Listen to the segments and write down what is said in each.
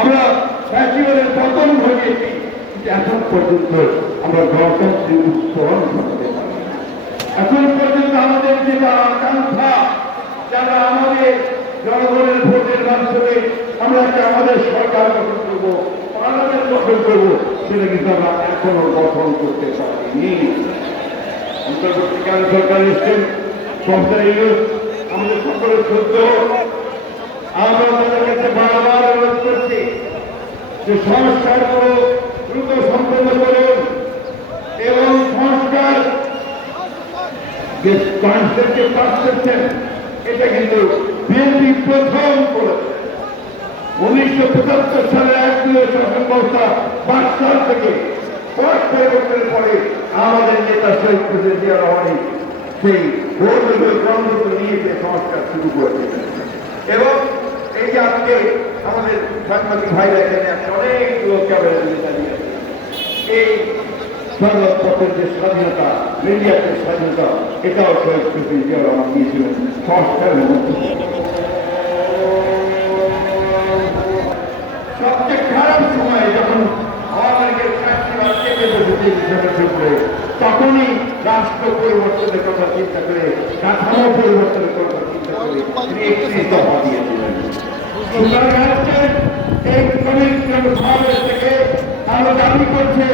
আমরা ফ্যাসিবাদের পতন ঘটিয়েছি, কিন্তু এখন পর্যন্ত আমরা গণতন্ত্রের উত্তরণ ঘটাতে পারি। এখন পর্যন্ত আমাদের যেটা আকাঙ্ক্ষা, যারা আমাদের জনগণের ভোটের মাধ্যমে আমরা যে আমাদের সরকার গঠন করবো, পার্লামেন্ট গঠন করবো, সেটা কিন্তু আমরা এখনো গঠন করতে পারিনি। অন্তর্বর্তীকালীন সরকার এসছেন, সংস্থার ইউজ আমাদের সকলের সত্য। আমরা তাদের কাছে বারবার অনুরোধ করছি যে সংস্কারগুলো দ্রুত সম্পন্ন করুন এবং সংস্কার যে ট্রান্সলেটকে পাস করছেন, এটা কিন্তু বিএনপি প্রথম করেছে। 1975 সালের একদলীয় শাসন ব্যবস্থা 5 সাল থেকে পট পরিবর্তনের পরে আমাদের নেতা শহীদ প্রেসিডেন্ট জিয়া রহমানি সেই গণতন্ত্র নিয়ে যে সংস্কার শুরু করেছিলেন। এবং এই যে আজকে আমাদের সাংবাদিক ভাইরা এখানে অনেকগুলো ক্যামেরা নেতা নিয়ে এই সংবাদপত্রের যে স্বাধীনতা, মিডিয়ার যে স্বাধীনতা, এটাও শহীদ প্রেসিডেন্ট জিয়া রহমান দিয়েছিলেন সংস্কারের মধ্যে। সবচেয়ে খারাপ সময়ে যখন আমাদের ফ্যাসিবাদ চেপে বসেছে, তখনই রাষ্ট্র পরিবর্তনের কথা চিন্তা করে, কাঠামো পরিবর্তনের কথা চিন্তা করে তিনি 31 দফা দিয়েছিলেন। এই শ্রমিক সমাবেশ থেকে আমরা দাবি করছি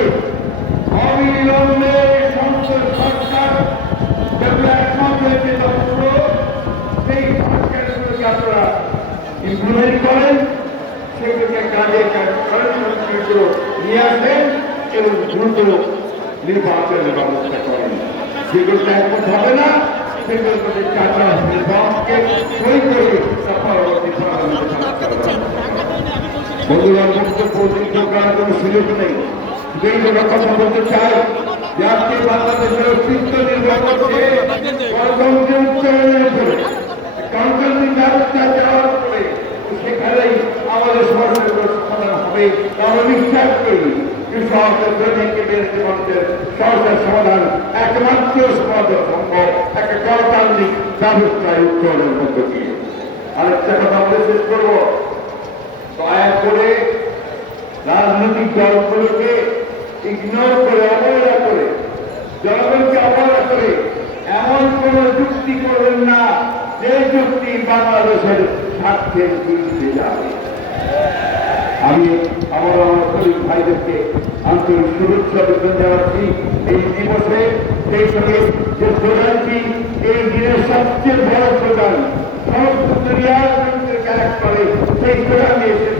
অবিলম্বে সংসদ সরকার যেগুলো একমত হয়েছে সেই সংস্কারগুলোকে আপনারা ইমপ্লিমেন্ট করেন, সেগুলোকে কাজে সংস্কৃতিগুলো নিয়ে আসেন এবং দ্রুত নির্বাচনের ব্যবস্থা করেন। যেগুলো একমত হবে না সেগুলোর মধ্যে চাচা নির্বাচনকে সই করে পরবর্তী বন্ধুরা বক্তব্য দীর্ঘ করার কোনো সুযোগ নেই। যেই জন্য কথা বলতে চাই যে আজকে বাংলাদেশের অস্তিত্ব নির্ভর করছে গণতন্ত্রের উচ্চারণের উপরে। গণতান্ত্রিক ব্যবস্থা যাওয়ার পরে সেখানেই আমাদের সমস্যাগুলো সমাধান হবে, আমরা বিশ্বাস করি। কৃষকদের দৈনিককে বেরোতে মানুষের সমস্যার সমাধান একমাত্র সমাধান সম্ভব একটা গণতান্ত্রিক ব্যবস্থায় উচ্চারণের মধ্য দিয়ে। আরেকটা কথা বলে শেষ করবো, দয়া করে রাজনৈতিক দলগুলোকে ইগনোর করে, অবহেলা করে, জনগণকে অবহেলা করে এমন কোন যুক্তি করবেন না যে যুক্তি বাংলাদেশের স্বার্থের বিরুদ্ধে যাবে। আমি আমার শরীর ভাইদেরকে আন্তরিক শুভেচ্ছা বেতন জানাচ্ছি এই দিবসে। সেই সঙ্গে যে স্লোগানটি এই দিনের সবচেয়ে বড় স্লোগান, সমস্ত দুনিয়ার মানুষের এক করে, সেই স্লোগান নিয়ে শেষ